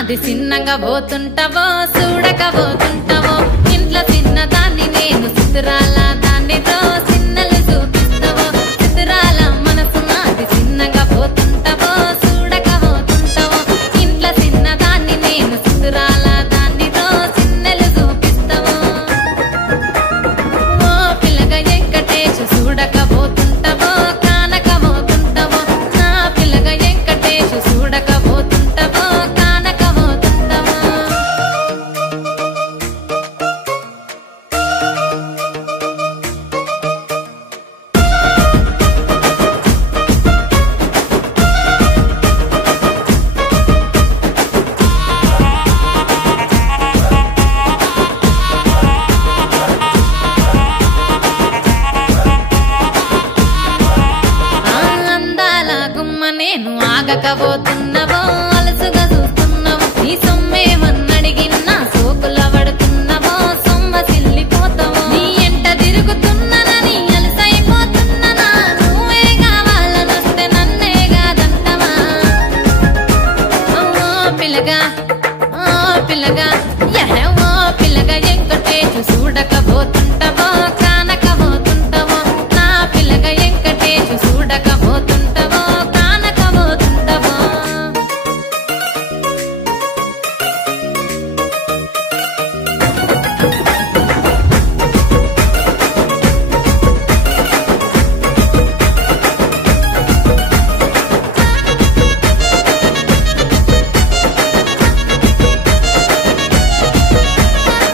నాది చిన్నగా పోతుంటావో చూడకపోతుంటావో ఇంట్లో చిన్నదాన్ని నేను చిత్రాల దానితో చిన్నలు చూపిస్తావో చిత్రాల మనసు నాది చిన్నగా పోతుంటావో చూడకపోతుంటావో ఇంట్లో చిన్నదాన్ని నేను చిత్రాల దానితో చిన్నలు చూపిస్తావో ఓ పిల్లగా వెంకటేశు చూడకపోతుంటావో కానకపోతుంటావో నా పిల్లగా వెంకటేశు చూడకపోతుంటావో కానకపోతుంటావో అందాల గుమ్మ నేను ఆగకపోతున్నావో అలసుగా చూస్తున్నావో నీ సొమ్మేమన్నడిగిన్నా సోకుల పడుతున్నావో సొమ్మ సిల్లిపోతావో నీ ఎంట తిరుగుతున్నానని అలసైపోతున్నానా నువ్వే కావాలనొస్తే నన్నే కాదంటవా ఓ పిల్లగా ఓ పిల్లగా వెంకటేశు చూడకపోతుంటావో కానకపోతుంటావో నా పిల్లగా వెంకటేశు చూడకపోతుంటావో కానకపోతుంటావో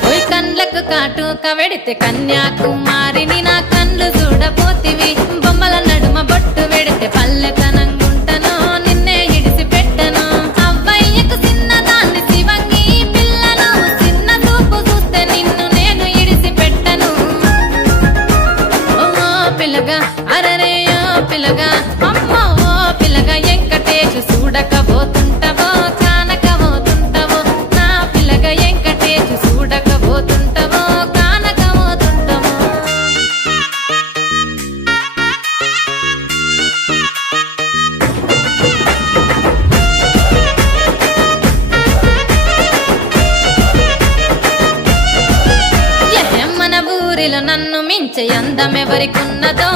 ఓయ్ కండ్లకు కాటుక వెడితే కన్యాకుమారిని నా కండ్లు చూడపోతివి బొమ్మల నడుమ బొట్టు వెడితే పల్లెతనంగుంటను నిన్నే ఇడిసి పెట్టను అవ్వయ్యకు చిన్నదాన్ని శివంగి పిల్లను చిన్న చూపు చూస్తే నిన్ను నేను ఇడిసి పెట్టను ఓ పిల్లగా అరరే ఓ పిల్లగా అమ్మో ఓ పిల్లగా వెంకటేశు చూడకపోతుంటావో కానకపోతుంటావో నా పిల్లగా వెంకటేశు చూడకపోతుంటావో కానకపోతుంటావో మన ఊరిలో నన్ను మించే అందమెవరికున్నదో